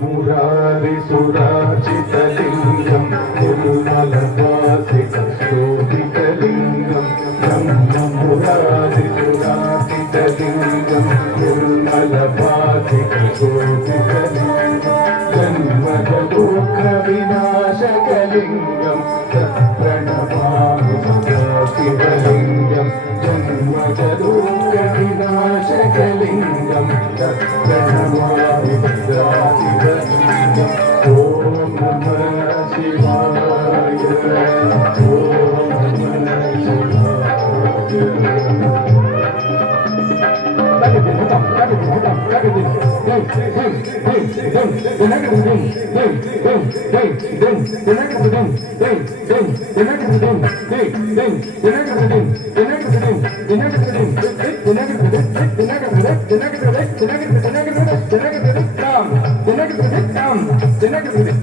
మురారి సురాచితలింగం నిర్మలవాసికశోభితలింగం మురారి సురాచితలింగం నిర్మలవాసికశోభితలింగం జన్మద దుఃఖ వినాశకలింగం ప్రణమామి శివలింగం జన్మద దుఃఖ వినాశకలింగం ప్రణమామి శివలింగం ఓం నమః శివాయ ఓం నమః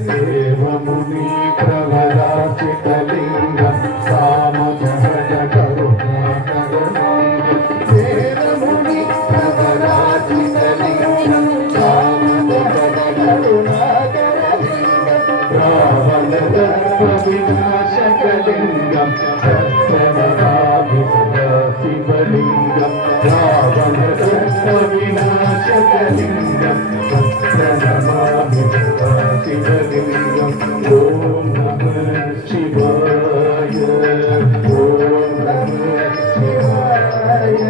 దేవముని ప్రవరాచితలింగం సామజహజ కరుణాకరలింగం దేవముని ప్రవరాచితలింగం సామజహజ కరుణాకరలింగం రావణ దర్ప వినాశకలింగం ప్రణమామి శివలింగం రావణ దర్ప వినాశకలింగం ప్రణమామి శివలింగం ఓం నమః శివాయ ఓం నమః శివాయ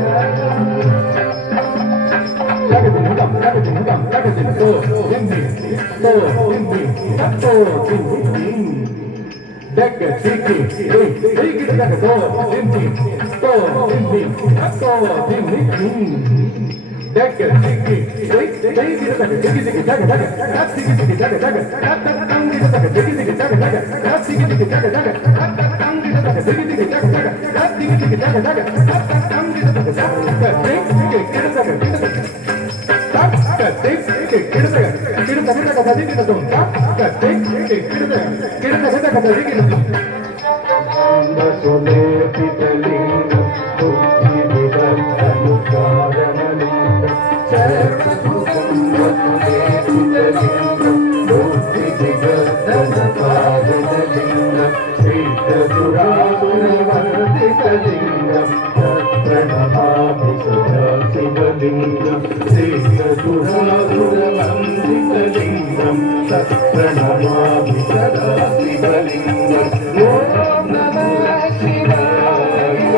ప్రణమామి సదా శివలింగం ఓం నమః శివాయ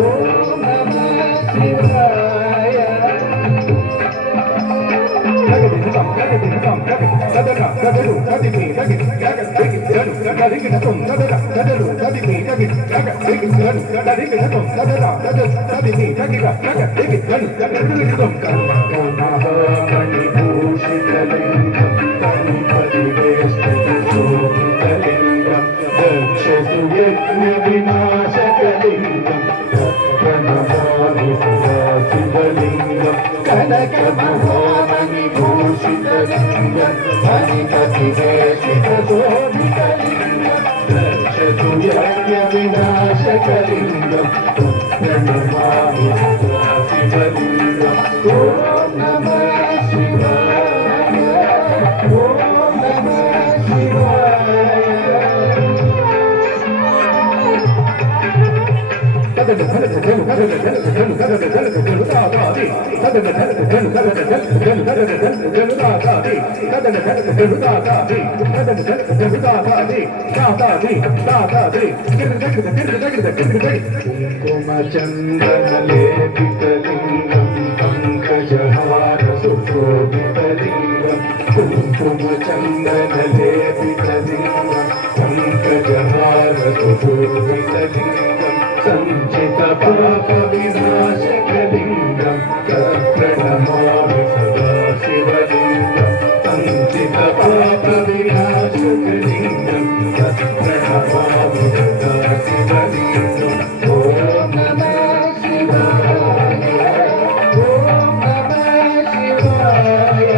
ఓం నమః శివాయ వినాశకలింగం ప్రణమామి శివలింగం కనక మహామణి భూషితలింగం హరిపతి శోభితలింగం రక్షతు యజ్ఞ వినాశకలింగం ప్రణమామి శివలింగం ఓం నమః శివాయ ఓం నమః శివాయ కుంకుమచందనలేపితలింగం పంకజహార సుశోభితలింగం కుంకుమచందనలేపితలింగం పంకజహార पूजितलिङ्गं सञ्चित पाप विनाशकलिङ्गं प्रणमामि सदा शिवलिङ्गं सञ्चित पाप विनाशकलिङ्गं प्रणमामि सदा शिवलिङ्गं ॐ नमः शिवाय ॐ नमः शिवाय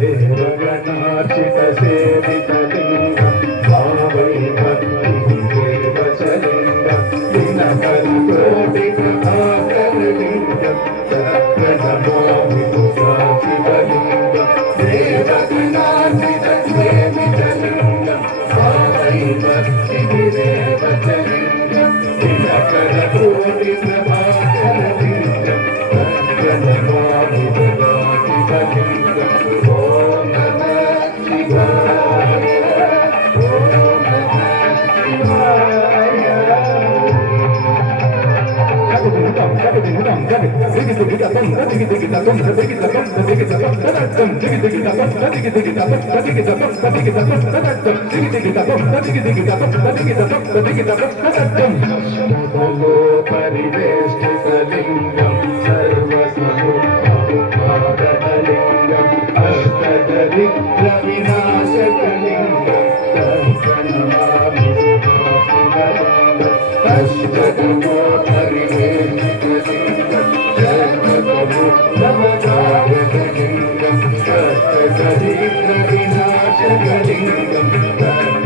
देवगणार्चित सेवितलिङ्गं भावै भक्तिदेवचलिङ्गं दिनकरकोटिप्रभाकरलिङ्गं प्रणमामि सदा शिवलिङ्गं देवगणार्चित सेवितलिङ्गं भावै भक्तिदेवचलिङ्गं दिनकरकोटिप्रभाकरलिङ्गं प्रणमामि सदा शिवलिङ्गं ॐ नमः शिवाय ॐ नमः शिवाय परिवेष्टितलिङ्गं सर्वसमुद्धारकलिङ्गम् अष्टदरिद्रविनाशकलिङ्गं प्रणमामि सदा शिवलिङ्गम् अष्टदरिद्रविनाशकलिङ्गं सर्वसमुद्धारकलिङ्गम् अष्टदरिद्रविनाशकलिङ्गं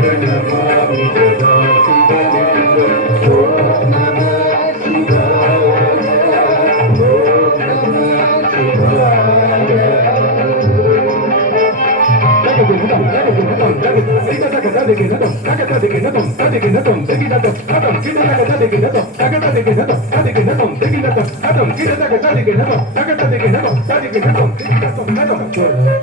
प्रणमामि सदा शिवलिङ्गम् ॐ नमः शिवाय ॐ नमः शिवाय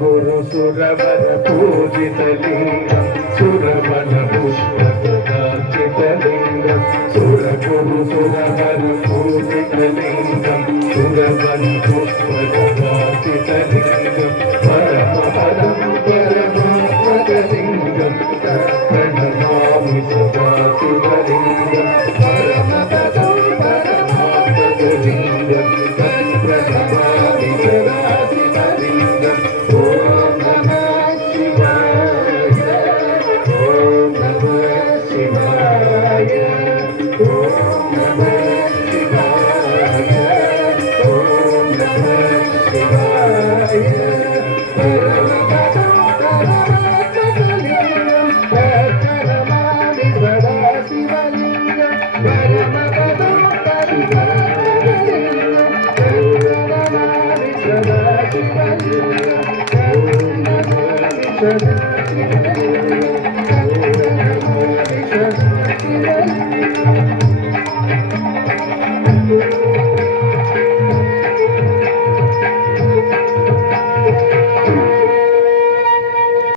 गुरु सुरवर पूजितलिङ्गं सुरवन पुष्पसदार्चितलिङ्गं सुरगुरु सुरवर पूजितलिङ्गं सुरवन पुष्पसदार्चितलिङ्गं परम परम परमात्मकलिङ्गं प्रणमामि सदा शिवलिङ्गं परम परम परमात्मकलिङ्गं प्रणमामि सदा शिवलिङ्गं ॐ नमः शिवाय ॐ नमः शिवाय ॐ नमः शिवाय ॐ नमः शिवाय Thank you.